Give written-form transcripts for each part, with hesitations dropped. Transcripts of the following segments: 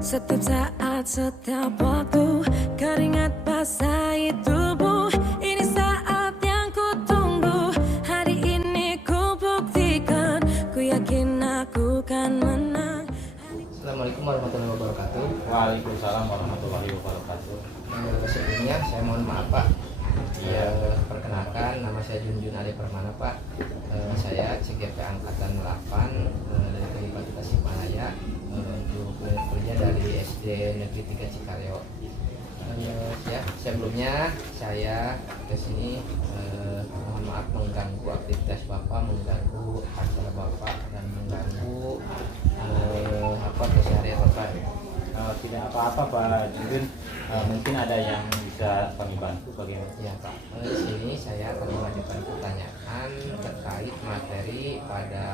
Setiap saat, setiap waktu, keringat basahi tubuh. Ini saat yang ku tunggu. Hari ini ku buktikan, ku yakin aku kan menang. Assalamualaikum warahmatullahi wabarakatuh. Waalaikumsalam warahmatullahi wabarakatuh. Sebelumnya saya mohon maaf Pak. Perkenalkan, nama saya Junjun Ali Permana Pak. Saya CGP Angkatan 8 dari Kabupaten Tasikmalaya, untuk kerja dari SD Negeri 3 Cikareo. Sebelumnya saya kesini mohon maaf mengganggu aktivitas Bapak, mengganggu acara Bapak, dan mengganggu keseharian Bapak. Tidak apa-apa Pak Junjun, mungkin ada yang bisa kami bantu bagaimana? Ya Pak, di sini saya akan mengajukan pertanyaan terkait materi pada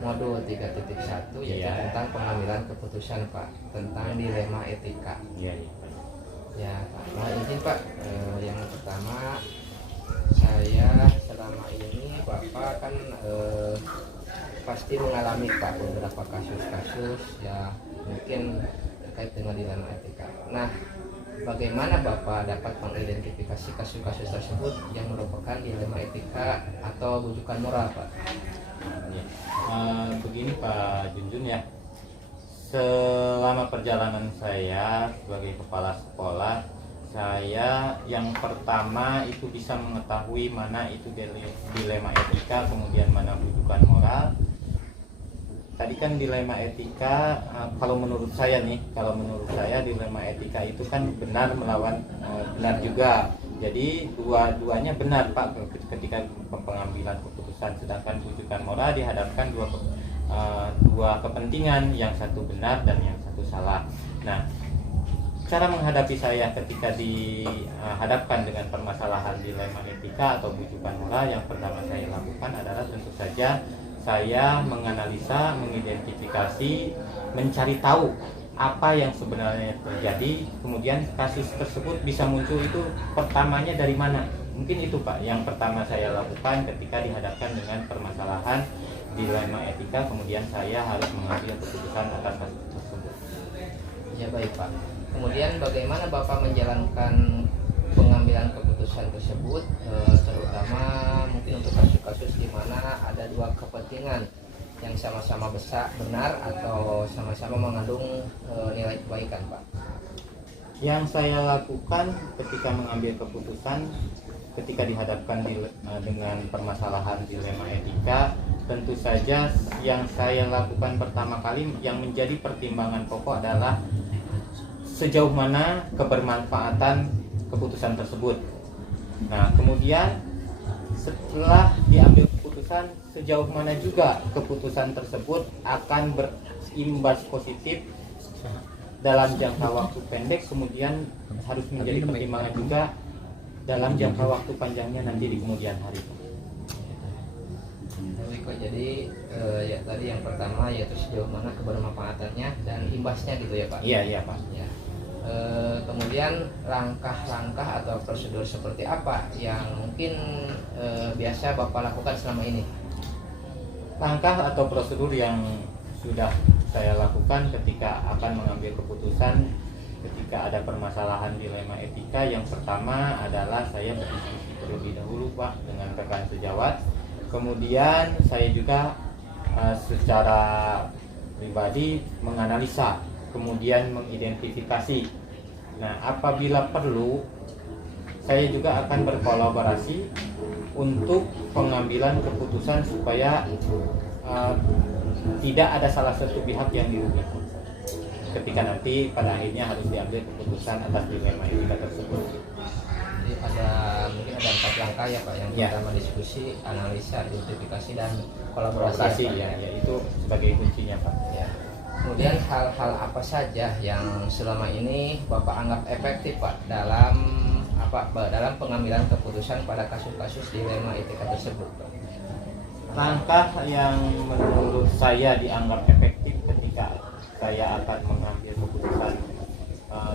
modul 3.1 yaitu tentang pengambilan keputusan Pak, tentang dilema etika. Iya. Ya Pak, mohon izin Pak, yang pertama saya selama ini Bapak kan pasti mengalami Pak beberapa kasus-kasus ya mungkin terkait dengan dilema etika. Nah, bagaimana Bapak dapat mengidentifikasi kasus-kasus tersebut yang merupakan dilema etika atau bujukan moral Pak? Ya. Begini Pak Junjun ya, selama perjalanan saya sebagai kepala sekolah, saya yang pertama itu bisa mengetahui mana itu dilema etika, kemudian mana bujukan moral. Tadi kan dilema etika, kalau menurut saya dilema etika itu kan benar melawan benar juga. Jadi dua-duanya benar Pak ketika pengambilan keputusan, sedangkan bujukan moral dihadapkan dua kepentingan, yang satu benar dan yang satu salah. Nah, cara menghadapi saya ketika dihadapkan dengan permasalahan dilema etika atau bujukan moral, yang pertama saya lakukan adalah tentu saja saya menganalisa, mengidentifikasi, mencari tahu apa yang sebenarnya terjadi, kemudian kasus tersebut bisa muncul itu pertamanya dari mana. Mungkin itu Pak yang pertama saya lakukan ketika dihadapkan dengan permasalahan dilema etika, kemudian saya harus mengambil keputusan atas kasus tersebut. Ya baik Pak. Kemudian bagaimana Bapak menjalankan pengambilan keputusan tersebut, terutama mungkin untuk kasus-kasus di mana ada dua kepentingan yang sama-sama benar atau sama-sama mengandung nilai kebaikan Pak? Yang saya lakukan ketika mengambil keputusan, ketika dihadapkan dengan permasalahan dilema etika, tentu saja yang saya lakukan pertama kali yang menjadi pertimbangan pokok adalah sejauh mana kebermanfaatan keputusan tersebut. Nah, kemudian setelah diambil keputusan, sejauh mana juga keputusan tersebut akan berimbas positif dalam jangka waktu pendek, kemudian harus menjadi pertimbangan juga dalam jangka waktu panjangnya nanti di kemudian hari. Jadi ya tadi yang pertama yaitu sejauh mana kebermanfaatannya dan imbasnya gitu ya Pak? Iya Pak. Ya. Kemudian langkah-langkah atau prosedur seperti apa yang mungkin biasa Bapak lakukan selama ini? Langkah atau prosedur yang sudah saya lakukan ketika akan mengambil keputusan ketika ada permasalahan dilema etika, yang pertama adalah saya berdiskusi terlebih dahulu Pak dengan rekan sejawat. Kemudian saya juga secara pribadi menganalisa, kemudian mengidentifikasi. Nah, apabila perlu, saya juga akan berkolaborasi untuk pengambilan keputusan supaya tidak ada salah satu pihak yang dirugikan ketika nanti pada akhirnya harus diambil keputusan atas dilema etika tersebut. Jadi mungkin ada 4 langkah ya Pak. Yang pertama diskusi, analisa, identifikasi, dan kolaborasi ya, itu sebagai kuncinya Pak. Ya. Kemudian hal-hal apa saja yang selama ini Bapak anggap efektif Pak dalam pengambilan keputusan pada kasus-kasus dilema etika tersebut Pak? Langkah yang menurut saya dianggap efektif ketika saya akan mengambil keputusan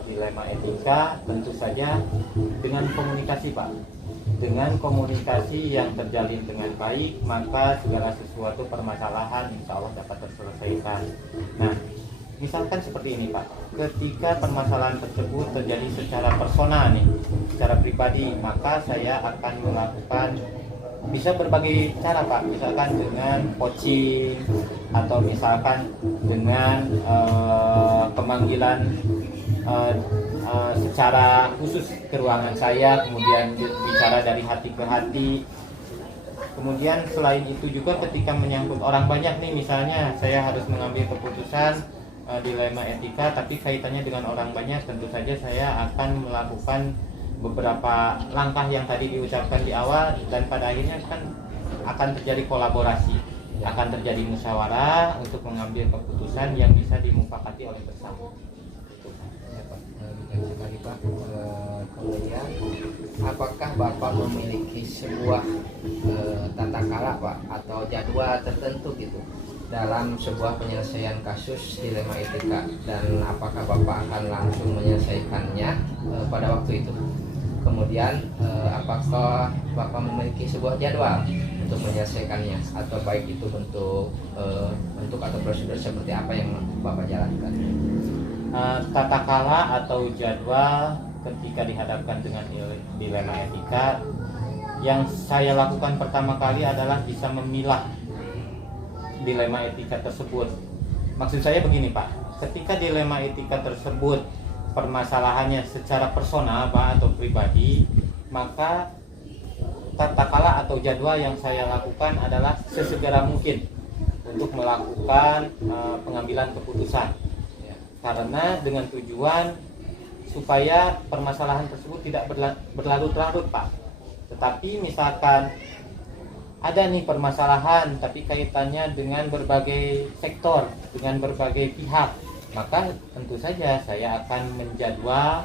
dilema etika, tentu saja dengan komunikasi Pak. Dengan komunikasi yang terjalin dengan baik, maka segala sesuatu permasalahan insya Allah dapat terselesaikan. Nah, misalkan seperti ini Pak, ketika permasalahan tersebut terjadi secara personal nih, secara pribadi, maka saya akan melakukan bisa berbagai cara Pak, misalkan dengan coaching atau misalkan dengan pemanggilan secara khusus ke ruangan saya, kemudian bicara dari hati ke hati. Kemudian selain itu juga ketika menyangkut orang banyak nih, misalnya saya harus mengambil keputusan dilema etika tapi kaitannya dengan orang banyak, tentu saja saya akan melakukan beberapa langkah yang tadi diucapkan di awal, dan pada akhirnya kan akan terjadi kolaborasi, akan terjadi musyawarah untuk mengambil keputusan yang bisa dimufakati oleh bersama. Ya, Pak. Demikian sekali Pak. Kemudian apakah Bapak memiliki sebuah tata cara Pak atau jadwal tertentu gitu dalam sebuah penyelesaian kasus dilema etika, dan apakah Bapak akan langsung menyelesaikannya pada waktu itu? Kemudian apakah Bapak memiliki sebuah jadwal untuk menyelesaikannya, atau baik itu bentuk atau prosedur seperti apa yang Bapak jalankan? Tata cara atau jadwal ketika dihadapkan dengan dilema etika, yang saya lakukan pertama kali adalah bisa memilah dilema etika tersebut. Maksud saya begini Pak, ketika dilema etika tersebut permasalahannya secara personal Pak atau pribadi, maka tata cara atau jadwal yang saya lakukan adalah sesegera mungkin untuk melakukan pengambilan keputusan, karena dengan tujuan supaya permasalahan tersebut tidak berlarut-larut Pak. Tetapi misalkan ada nih permasalahan tapi kaitannya dengan berbagai sektor, dengan berbagai pihak, maka tentu saja saya akan menjadwal,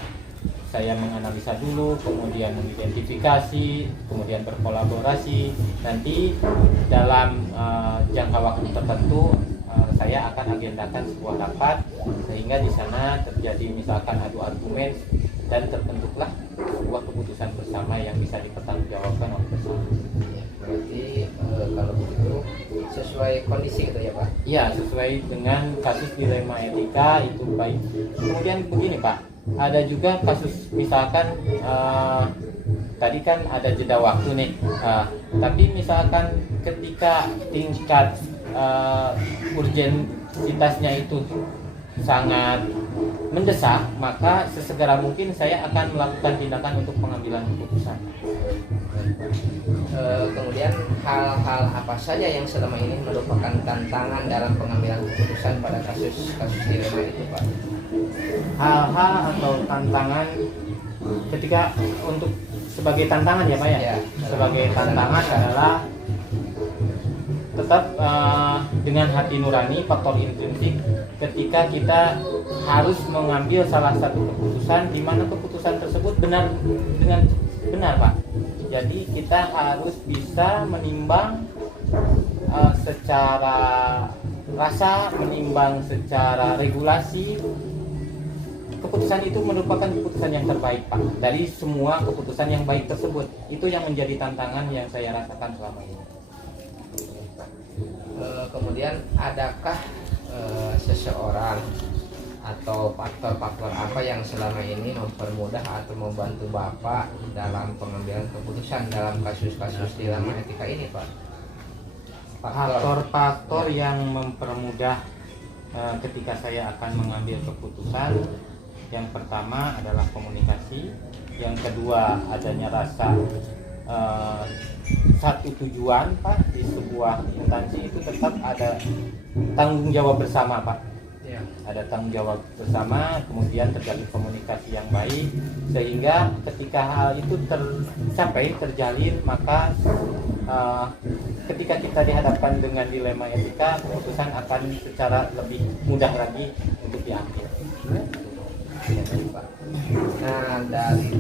saya menganalisa dulu, kemudian mengidentifikasi, kemudian berkolaborasi. Nanti dalam jangka waktu tertentu saya akan agendakan sebuah rapat, sehingga di sana terjadi misalkan adu argumen dan terbentuklah sebuah keputusan bersama yang bisa dipertanggungjawabkan oleh bersama. Berarti kalau begitu sesuai kondisi gitu ya Pak? Iya, sesuai dengan kasus dilema etika itu baik. Kemudian begini Pak, ada juga kasus misalkan tadi kan ada jeda waktu nih, tapi misalkan ketika tingkat urgensitasnya itu sangat mendesak, maka sesegera mungkin saya akan melakukan tindakan untuk pengambilan keputusan. Kemudian hal-hal apa saja yang selama ini merupakan tantangan dalam pengambilan keputusan pada kasus-kasus dilema itu Pak? Hal-hal atau tantangan ketika untuk sebagai tantangan ya Pak ya? Ya, sebagai tantangan adalah tetap dengan hati nurani, faktor intrinsik, ketika kita harus mengambil salah satu keputusan di mana keputusan tersebut benar Pak. Jadi kita harus bisa menimbang secara rasa, menimbang secara regulasi. Keputusan itu merupakan keputusan yang terbaik Pak dari semua keputusan yang baik tersebut. Itu yang menjadi tantangan yang saya rasakan selama ini. Kemudian adakah seseorang atau faktor-faktor apa yang selama ini mempermudah atau membantu Bapak dalam pengambilan keputusan dalam kasus-kasus dilema etika ini Pak? Faktor-faktor yang mempermudah ketika saya akan mengambil keputusan, yang pertama adalah komunikasi, yang kedua adanya rasa satu tujuan Pak. Di sebuah instansi itu tetap ada tanggung jawab bersama Pak ya. Ada tanggung jawab bersama, kemudian terjadi komunikasi yang baik, sehingga ketika hal itu tercapai, terjalin, maka ketika kita dihadapkan dengan dilema etika, keputusan akan secara lebih mudah lagi untuk diambil. Ya, Pak. Nah, dari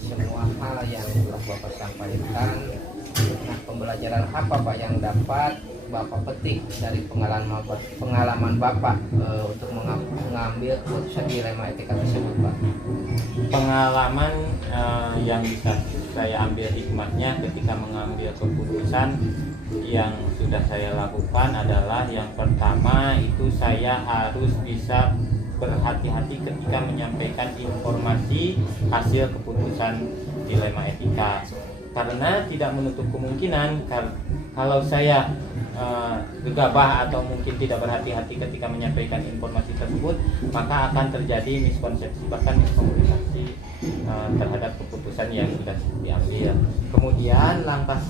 semua hal yang telah Bapak sampaikan, nah pembelajaran apa Pak yang dapat Bapak petik dari pengalaman Bapak untuk mengambil keputusan dilema etika tersebut Pak? Pengalaman yang bisa saya ambil hikmahnya ketika mengambil keputusan, yang sudah saya lakukan adalah yang pertama itu saya harus bisa berhati-hati ketika menyampaikan informasi hasil keputusan dilema etika, karena tidak menutup kemungkinan kalau saya gegabah atau mungkin tidak berhati-hati ketika menyampaikan informasi tersebut, maka akan terjadi miskonsepsi bahkan miskomunikasi terhadap keputusan yang sudah diambil. Kemudian langkah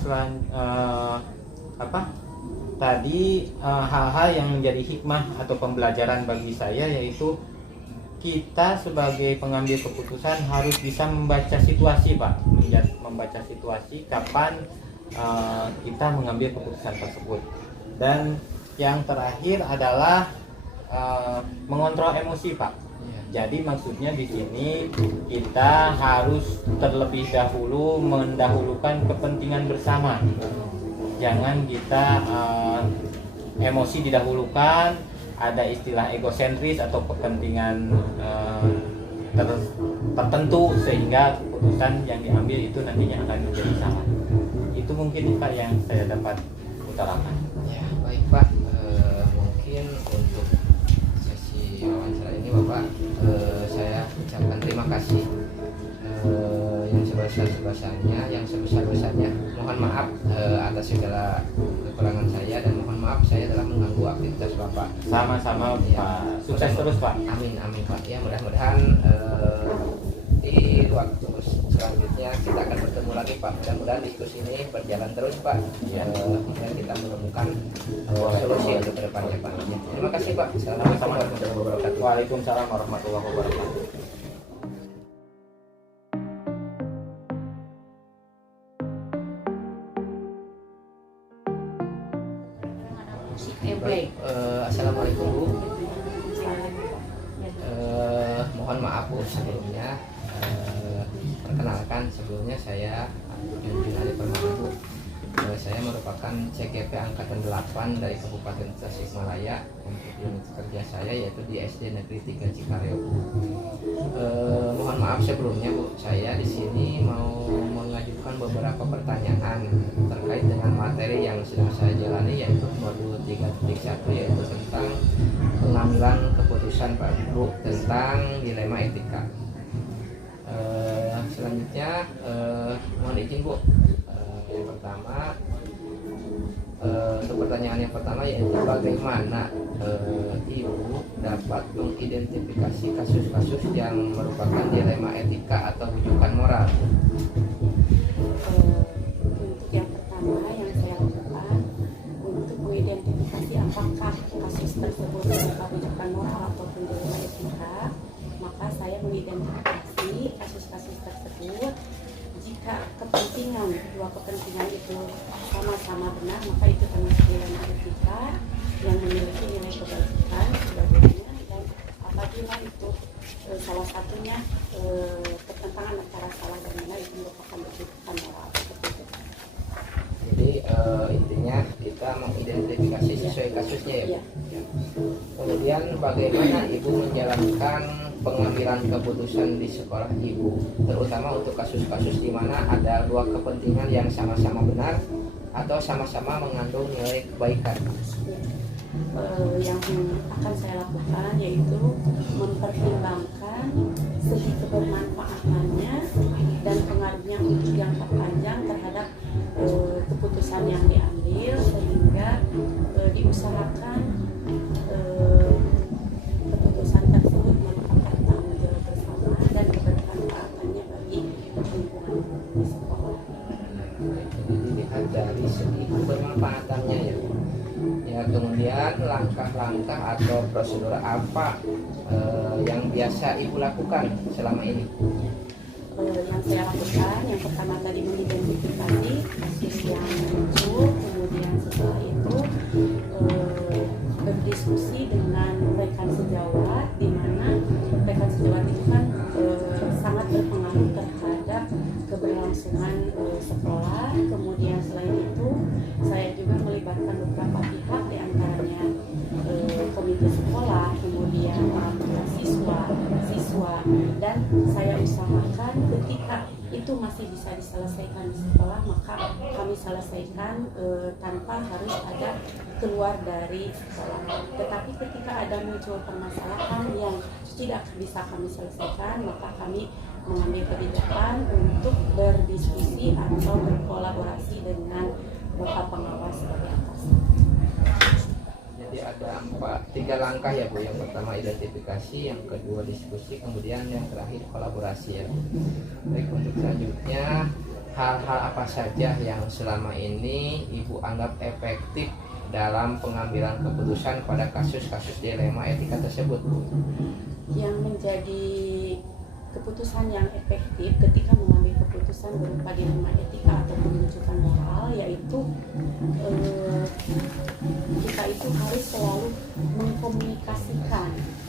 tadi hal-hal yang menjadi hikmah atau pembelajaran bagi saya, yaitu kita sebagai pengambil keputusan harus bisa membaca situasi, Pak, membaca situasi kapan kita mengambil keputusan tersebut. Dan yang terakhir adalah mengontrol emosi, Pak. Jadi maksudnya di sini kita harus terlebih dahulu mendahulukan kepentingan bersama. Jangan kita emosi didahulukan, ada istilah egosentris atau kepentingan tertentu sehingga keputusan yang diambil itu nantinya akan menjadi salah. Itu mungkin Pak yang saya dapat utarakan. Ya, baik Pak. Mungkin untuk sesi wawancara ini Bapak, saya ucapkan terima kasih yang sebesar-besarnya, mohon maaf atas segala kekurangan saya, dan mohon maaf saya telah mengganggu aktivitas Bapak. Sama-sama Ya, Pak, sukses terus Pak. Amin Pak. Ya, mudah-mudahan di waktu selanjutnya kita akan bertemu lagi Pak. Mudah-mudahan diskusi ini berjalan terus Pak. Kemudian kita menemukan solusi untuk kedepannya Pak. Terima kasih Pak. Assalamualaikum warahmatullahi wabarakatuh. Waalaikumsalam warahmatullahi wabarakatuh. Assalamualaikum Bu. Mohon maaf Bu sebelumnya. Perkenalkan, sebelumnya saya Junjun Ali Permana Bu. Saya merupakan CGP Angkatan 8 dari Kabupaten Tasikmalaya. Untuk unit kerja saya yaitu di SD Negeri 3 Cikareo. Mohon maaf sebelumnya Bu, saya di sini mau mengajukan beberapa pertanyaan terkait dengan materi yang sedang saya jalani, yaitu modul 3.1, yaitu tentang pengambilan keputusan Pak Bu tentang dilema etika. Selanjutnya mohon izin Bu, yang pertama untuk pertanyaan yang pertama, yaitu bagaimana Ibu dapat mengidentifikasi kasus-kasus yang merupakan dilema etika atau rujukan moral. Untuk yang pertama yang saya lakukan untuk mengidentifikasi apakah kasus tersebut merupakan rujukan moral ataupun dilema etika, maka saya mengidentifikasi kasus-kasus tersebut. Jika kepentingan, dua kepentingan itu sama-sama benar, maka itu termasuk dilema etika yang memiliki nilai kebajikan keduanya. Dan apabila itu salah satunya pertentangan antara salah dan benar, itu merupakan rujukan moral. Jadi intinya kita mengidentifikasi sesuai kasusnya ya Bu. Kemudian bagaimana Ibu menjalankan pengambilan keputusan di sekolah Ibu, terutama untuk kasus-kasus di mana ada dua kepentingan yang sama-sama benar atau sama-sama mengandung nilai kebaikan. Yang akan saya lakukan yaitu mempertimbangkan segi kebermanfaatannya dan pengaruhnya untuk jangka panjang terhadap keputusan yang diambil, sehingga diusahakan keputusan tersebut merupakan tanggung jawab bersama dan kebermanfaatannya bagi lingkungan di sekolah. Jadi dilihat dari segi kebermanfaatannya ya. Ya, kemudian langkah-langkah atau prosedur apa yang biasa Ibu lakukan selama ini? Yang saya lakukan, yang pertama tadi mengidentifikasi kasus yang muncul, kemudian setelah itu berdiskusi dengan rekan sejawat, di mana rekan sejawat itu kan sangat berpengaruh terhadap keberlangsungan sekolah. Kemudian selain itu saya juga melibatkan beberapa pihak, diantaranya komite sekolah, kemudian orang tua siswa, dan saya usahakan ketika itu masih bisa diselesaikan di sekolah, maka kami selesaikan tanpa harus ada keluar dari sekolah. Tetapi ketika ada muncul permasalahan yang tidak bisa kami selesaikan, maka kami mengambil kebijakan untuk berdiskusi atau berkolaborasi dengan Bapak pengawas sebagai atasan. Jadi ada 3 langkah ya Bu. Yang pertama identifikasi, yang kedua diskusi, kemudian yang terakhir kolaborasi ya Bu. Baik, untuk selanjutnya hal-hal apa saja yang selama ini Ibu anggap efektif dalam pengambilan keputusan pada kasus-kasus dilema etika tersebut Bu? Yang menjadi keputusan yang efektif ketika mengambil keputusan berupa dilema etika atau penunjukan moral, yaitu kita itu harus selalu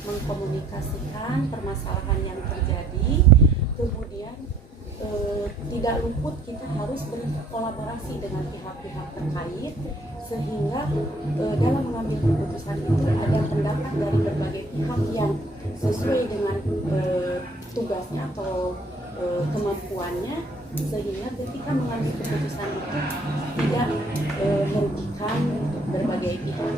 mengkomunikasikan permasalahan yang terjadi, kemudian tidak luput kita harus berkolaborasi dengan pihak-pihak terkait, sehingga dalam mengambil keputusan itu ada pendapat dari berbagai pihak yang sesuai dengan tugasnya atau kemampuannya, sehingga ketika mengambil keputusan itu tidak merugikan berbagai pihak.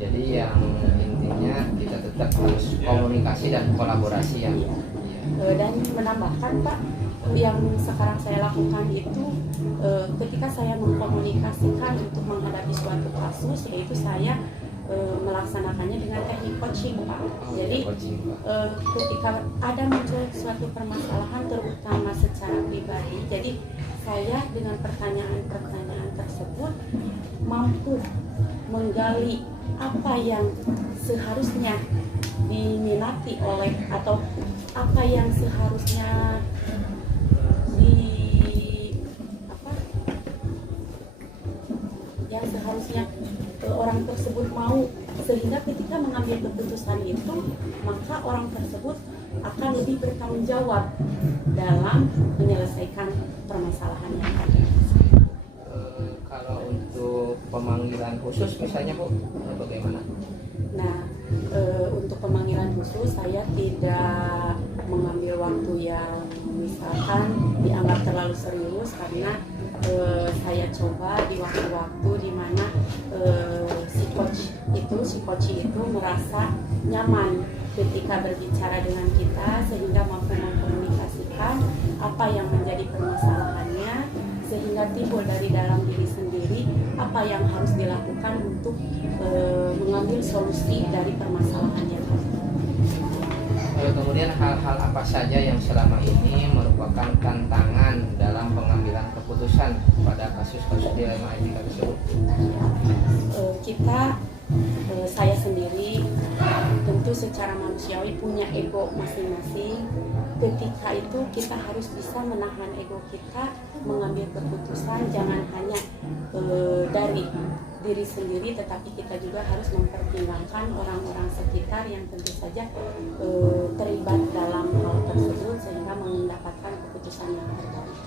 Jadi yang intinya kita tetap harus komunikasi dan kolaborasi ya. Dan menambahkan Pak, yang sekarang saya lakukan itu ketika saya mengkomunikasikan untuk menghadapi suatu kasus, yaitu saya melaksanakannya dengan teknik coaching Pak. Jadi ketika ada muncul suatu permasalahan terutama secara pribadi, jadi saya dengan pertanyaan-pertanyaan tersebut mampu menggali apa yang seharusnya diminati oleh, atau apa yang seharusnya orang tersebut mau, sehingga ketika mengambil keputusan itu maka orang tersebut akan lebih bertanggung jawab dalam menyelesaikan permasalahan yang ada. Kalau untuk pemanggilan khusus misalnya Bu, bagaimana? Nah, untuk pemanggilan khusus saya tidak mengambil waktu yang misalkan dianggap terlalu serius, karena saya coba di waktu-waktu di mana si coach itu merasa nyaman ketika berbicara dengan kita, sehingga mampu mengkomunikasikan apa yang menjadi permasalahannya, sehingga timbul dari dalam diri sendiri apa yang harus dilakukan untuk mengambil solusi dari permasalahan yang ada. Kemudian hal-hal apa saja yang selama ini merupakan tantangan dalam pengambilan keputusan pada kasus-kasus dilema etika tersebut? Saya sendiri tentu secara manusiawi punya ego masing-masing. Ketika itu kita harus bisa menahan ego kita mengambil keputusan, jangan hanya dari diri sendiri, tetapi kita juga harus mempertimbangkan orang-orang sekitar yang tentu saja terlibat dalam hal tersebut, sehingga mendapatkan keputusan yang terbaik.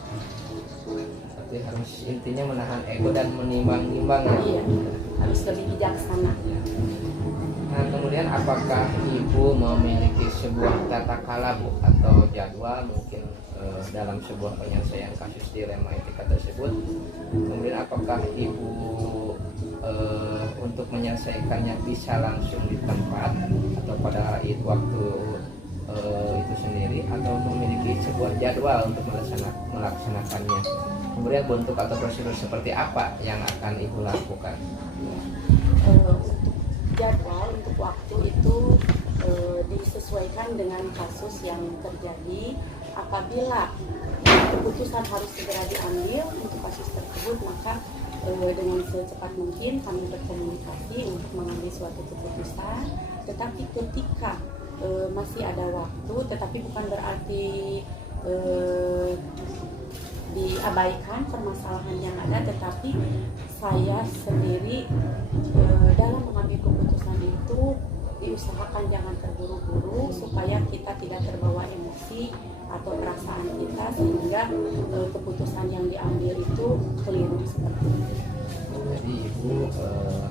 Berarti harus intinya menahan ego dan menimbang-nimbang ya? Iya, harus lebih bijaksana. Nah, kemudian apakah Ibu memiliki sebuah tata kala Bu, atau jadwal mungkin dalam sebuah penyelesaian kasus dilema etika tersebut? Kemudian apakah Ibu untuk menyelesaikannya bisa langsung di tempat atau pada waktu itu sendiri, atau memiliki sebuah jadwal untuk melaksanakannya? Kemudian bentuk atau prosedur seperti apa yang akan Ibu lakukan? Untuk jadwal, untuk waktu itu disesuaikan dengan kasus yang terjadi. Apabila keputusan harus segera diambil untuk kasus tersebut, maka dengan secepat mungkin kami berkomunikasi untuk mengambil suatu keputusan. Tetapi ketika masih ada waktu, tetapi bukan berarti diabaikan permasalahan yang ada, tetapi saya sendiri dalam mengambil keputusan itu diusahakan jangan terburu-buru, supaya kita tidak terbawa emosi atau perasaan kita, sehingga keputusan yang diambil itu keliru seperti itu. Jadi Ibu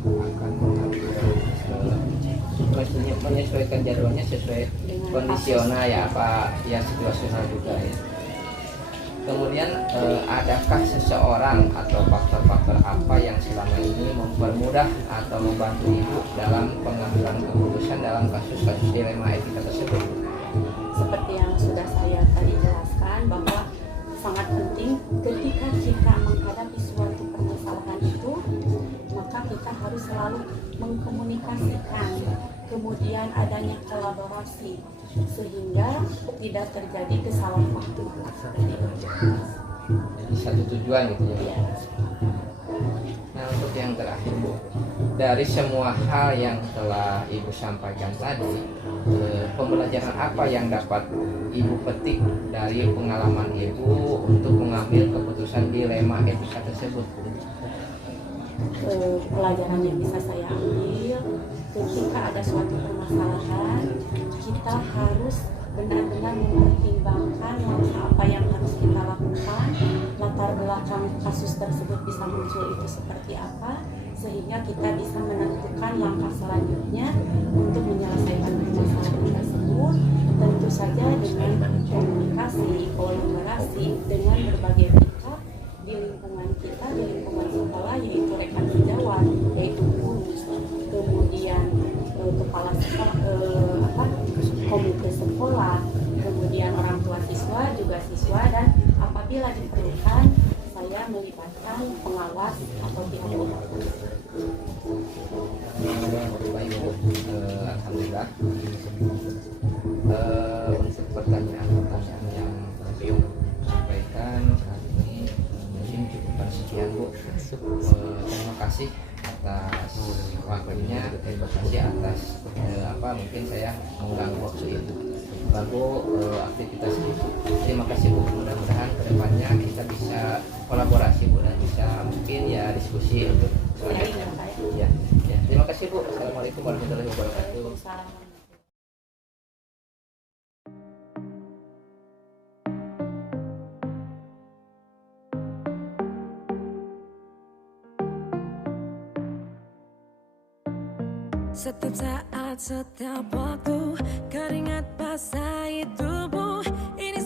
akan menyesuaikan jadwalnya sesuai kondisional ya, apa ya, situasional juga ya. Kemudian adakah seseorang atau faktor-faktor apa yang selama ini mempermudah atau membantu ibu dalam pengambilan keputusan dalam kasus-kasus dilema etika tersebut? Seperti yang sudah saya tadi jelaskan bahwa sangat penting ketika kita menghadapi suatu permasalahan itu, maka kita harus selalu mengkomunikasikan, kemudian adanya kolaborasi sehingga tidak terjadi kesalahpahaman. Jadi satu tujuan gitu ya. Ya. Nah, untuk yang terakhir Bu, dari semua hal yang telah Ibu sampaikan tadi, pembelajaran apa yang dapat Ibu petik dari pengalaman Ibu untuk mengambil keputusan dilema etika tersebut? Pelajaran yang bisa saya ambil ketika ada suatu permasalahan, kita harus benar-benar mempertimbangkan langkah apa yang harus kita lakukan, latar belakang kasus tersebut bisa muncul itu seperti apa, sehingga kita bisa menentukan langkah selanjutnya untuk menyelesaikan permasalahan tersebut, tentu saja dengan komunikasi, kolaborasi dengan berbagai pihak di lingkungan kita, di lingkungan sekolah, yaitu rekan sejawat, yaitu guru, kemudian kepala sekolah, komite sekolah, kemudian orang tua siswa, juga siswa, dan apabila diperlukan saya melibatkan pengawas atau pihak berwenang. Baik Bu, alhamdulillah. Untuk pertanyaan-pertanyaan yang Ibu sampaikan saat ini mungkin cukup sekian Bu. Terima kasih atas waktunya, terima kasih atas mungkin saya mengganggu waktu itu ganggu aktivitas itu. Terima kasih Bu, mudah-mudahan kedepannya kita bisa kolaborasi Bu dan bisa mungkin ya diskusi untuk ya. Terima kasih Bu. Assalamualaikum warahmatullahi wabarakatuh. Setiap saat, setiap waktu, keringat basahi tubuh ini.